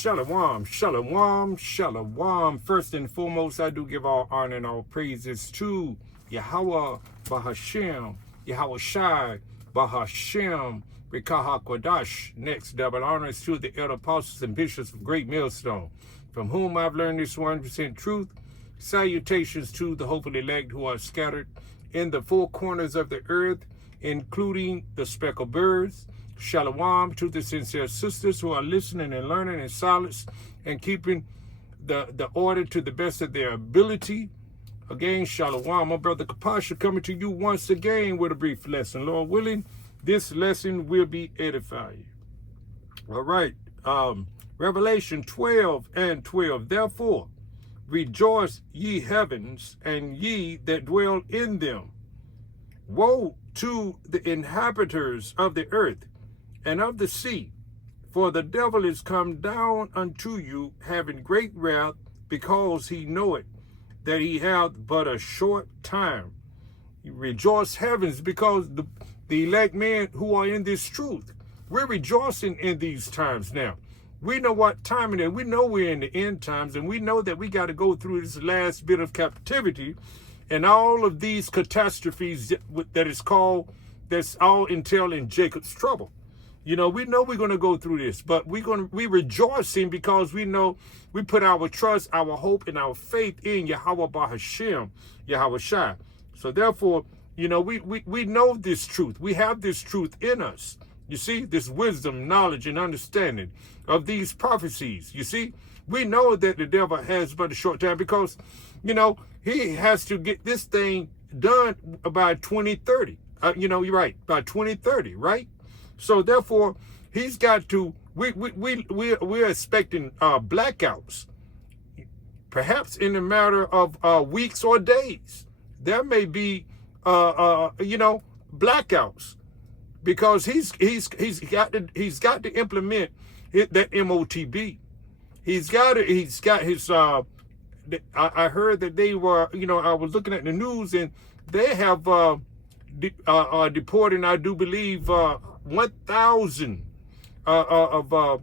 Shalom, shalom, shalom. First and foremost, I do give all honor and all praises to Yahweh Bahashem, Yahweh Shai Bahashem, Rikaha Kodash. Next, double honors to the elder apostles and bishops of Great Millstone, from whom I've learned this 100% truth. Salutations to the hopefully elect who are scattered in the four corners of the earth, including the speckled birds. Shalom to the sincere sisters who are listening and learning in silence and keeping the order to the best of their ability. Again, shalom. My brother Kapasha coming to you once again with a brief lesson. Lord willing, this lesson will be edifying. All right. Revelation 12 and 12. Therefore, rejoice, ye heavens, and ye that dwell in them. Woe to the inhabitants of the earth and of the sea, for the devil is come down unto you, having great wrath, because he knoweth that he hath but a short time. You rejoice, heavens, because the elect men who are in this truth, we're rejoicing in these times now. We know what time it is. We know we're in the end times, and we know that we got to go through this last bit of captivity and all of these catastrophes that is called, that's all entailing Jacob's trouble. You know, we know we're going to go through this, but we rejoicing because we know we put our trust, our hope, and our faith in Yahweh Bahashem, Yahweh Shai. So therefore, you know, we know this truth. We have this truth in us. You see, this wisdom, knowledge, and understanding of these prophecies. You see, we know that the devil has but a short time because, you know, he has to get this thing done by 2030. You know, you're right, by 2030, right? So therefore, he's got to. We're expecting blackouts, perhaps in a matter of weeks or days. There may be, you know, blackouts because he's got to implement that MOTB. He's got his. I heard that they were, you know, I was looking at the news and they have deported, I do believe, 1,000 of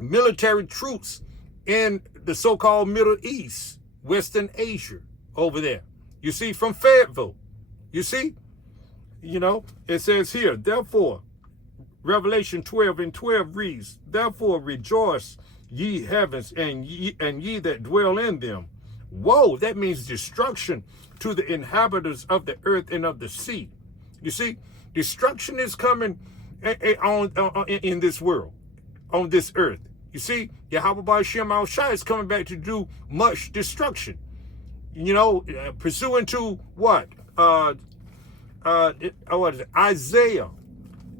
military troops in the so-called Middle East, Western Asia, over there. You see, from Fayetteville. You see, you know, it says here, therefore, Revelation 12 and 12 reads, therefore rejoice, ye heavens, and ye that dwell in them. Woe, that means destruction to the inhabitants of the earth and of the sea. You see, destruction is coming in this world, on this earth. You see, Yahweh Ba'ashem Al-Shai is coming back to do much destruction. You know, pursuant to what? What is it? Isaiah,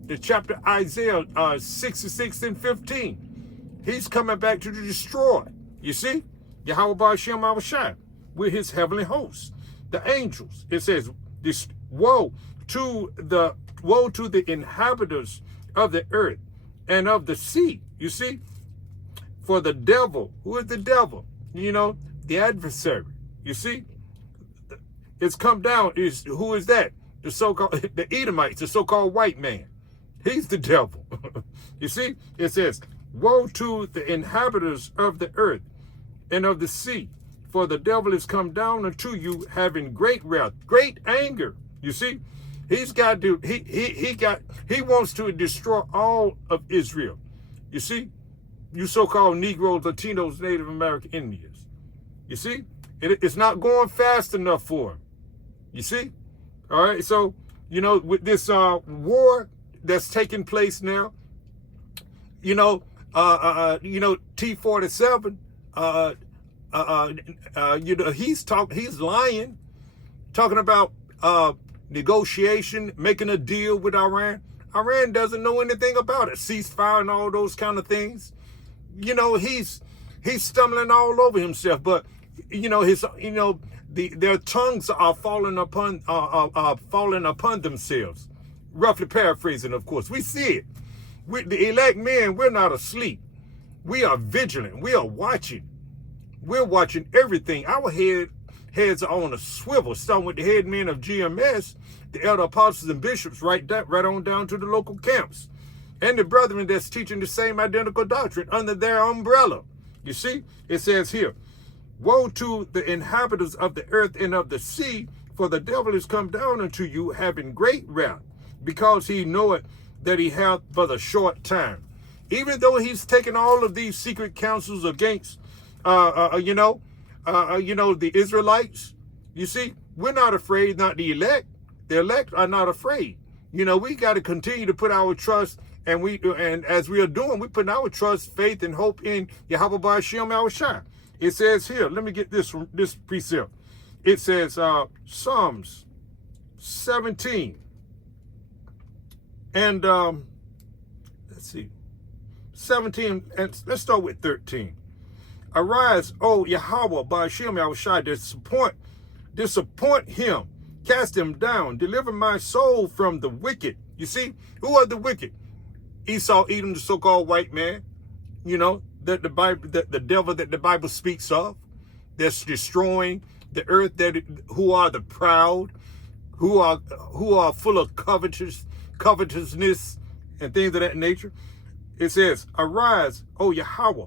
the chapter Isaiah 66 and 15. He's coming back to destroy. You see, Yahweh Ba'ashem Al-Shai with his heavenly hosts, the angels. It says, this woe to the inhabitants of the earth and of the sea. You see, for the devil, who is the devil? You know, the adversary. You see, it's come down. Who is that? The so-called the Edomites, the so-called white man. He's the devil. You see, it says, woe to the inhabitants of the earth and of the sea, for the devil is come down unto you, having great wrath, great anger. You see, he's got to. He wants to destroy all of Israel. You see, you so-called Negroes, Latinos, Native American Indians. You see, it's not going fast enough for him. You see, all right. So you know, with this war that's taking place now, you know, T-47. You know, he's lying, talking about negotiation, making a deal with Iran. Iran doesn't know anything about it. Ceasefire and all those kind of things. You know, he's stumbling all over himself. But you know, their tongues are falling upon themselves. Roughly paraphrasing, of course. We see it. The elect men, we're not asleep. We are vigilant. We are watching. We're watching everything. Our heads are on a swivel, starting with the head men of GMS, the elder apostles and bishops, right on down to the local camps. and the brethren that's teaching the same identical doctrine under their umbrella. You see, it says here, woe to the inhabitants of the earth and of the sea, for the devil is come down unto you, having great wrath, because he knoweth that he hath but a short time. Even though he's taken all of these secret counsels against, the Israelites, you see, we're not afraid, not the elect. The elect are not afraid. You know, we got to continue to put our trust, and as we are doing, we're putting our trust, faith, and hope in Yahweh Ba'ashem Yahushua. It says here, let me get this precept. It says Psalms 17 and let's see, 17, and let's start with 13. Arise, O Yahweh Ba'ashem Yahushua, disappoint him, cast him down, deliver my soul from the wicked. You see, who are the wicked? Esau, Edom, the so-called white man, you know, that the Bible, the devil that the Bible speaks of, that's destroying the earth, who are the proud, who are full of covetousness and things of that nature. It says, arise, O Yahweh,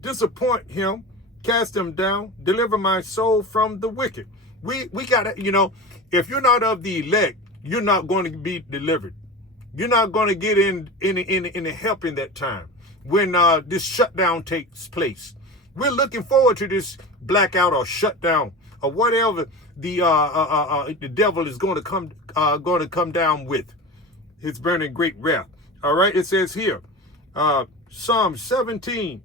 disappoint him, cast him down, deliver my soul from the wicked. We gotta, you know, if you're not of the elect, you're not going to be delivered. You're not going to get in help in that time when this shutdown takes place. We're looking forward to this blackout or shutdown or whatever the devil is going to come down with his burning great wrath. All right, it says here, Psalm 17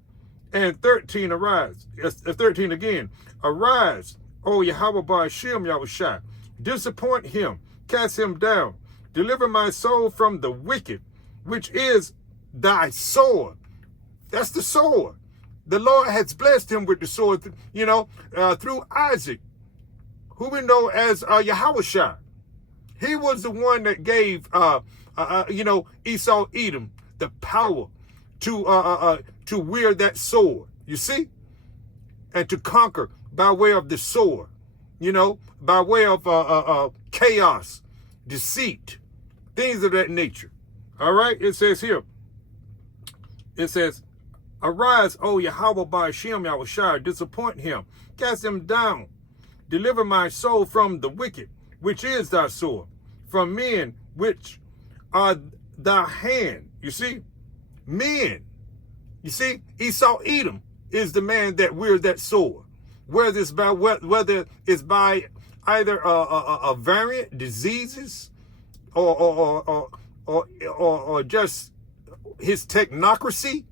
and 13, arise. 13 again, arise, O Yahweh Ba'ashem Yahushua, disappoint him, cast him down, deliver my soul from the wicked, which is thy sword. That's the sword. The Lord has blessed him with the sword, you know, through Isaac, who we know as Yahushua. He was the one that gave, Esau, Edom, the power to wield that sword, you see, and to conquer by way of the sword, you know, by way of chaos, deceit, things of that nature. All right, it says here, it says, arise, O Yahweh Ba'ashem Yahushua, disappoint him, cast him down, deliver my soul from the wicked, which is thy sword, from men which are thy hand. You see, men. You see, Esau, Edom is the man that wields that sword. Whether it's by either a variant, diseases, or just his technocracy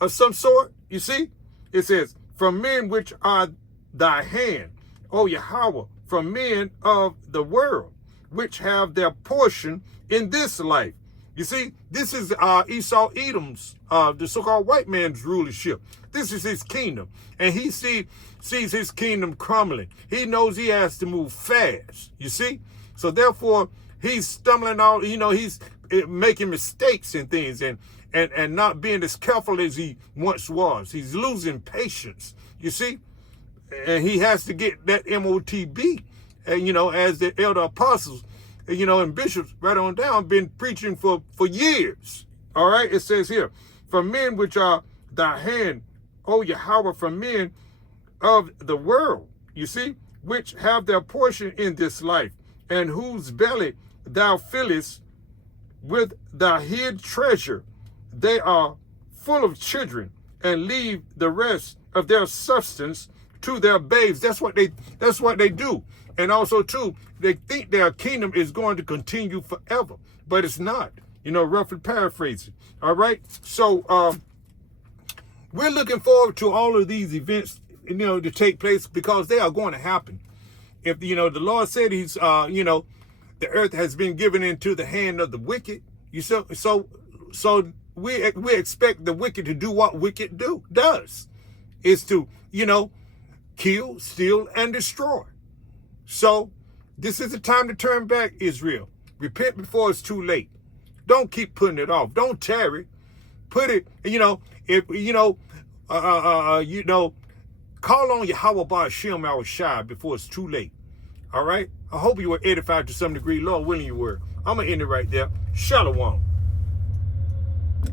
of some sort. You see, it says, from men which are thy hand, O Yahweh, from men of the world, which have their portion in this life. You see, this is Esau, Edom's, the so-called white man's rulership. This is his kingdom. And he sees his kingdom crumbling. He knows he has to move fast, you see? So therefore, he's stumbling out, you know, he's making mistakes and things and not being as careful as he once was. He's losing patience, you see? And he has to get that MOTB, and, you know, as the elder apostles, you know, and bishops right on down, been preaching for years. All right, it says here, from men which are thy hand, O Yahweh, from men of the world, you see, which have their portion in this life, and whose belly thou fillest with thy hid treasure. They are full of children, and leave the rest of their substance to their babes. That's what they do. And also too, they think their kingdom is going to continue forever, but it's not, you know, roughly paraphrasing. All right. So we're looking forward to all of these events, you know, to take place, because they are going to happen. If, you know, the Lord said he's, you know, the earth has been given into the hand of the wicked. So we expect the wicked to do what wicked does, is to, you know, kill, steal, and destroy. So this is the time to turn back, Israel. Repent before it's too late. Don't keep putting it off. Don't tarry. Put it, you know, if, you know, call on Yahweh Ba'ashem Yahushua before it's too late. All right? I hope you were edified to some degree. Lord willing you were. I'm going to end it right there. Shalom.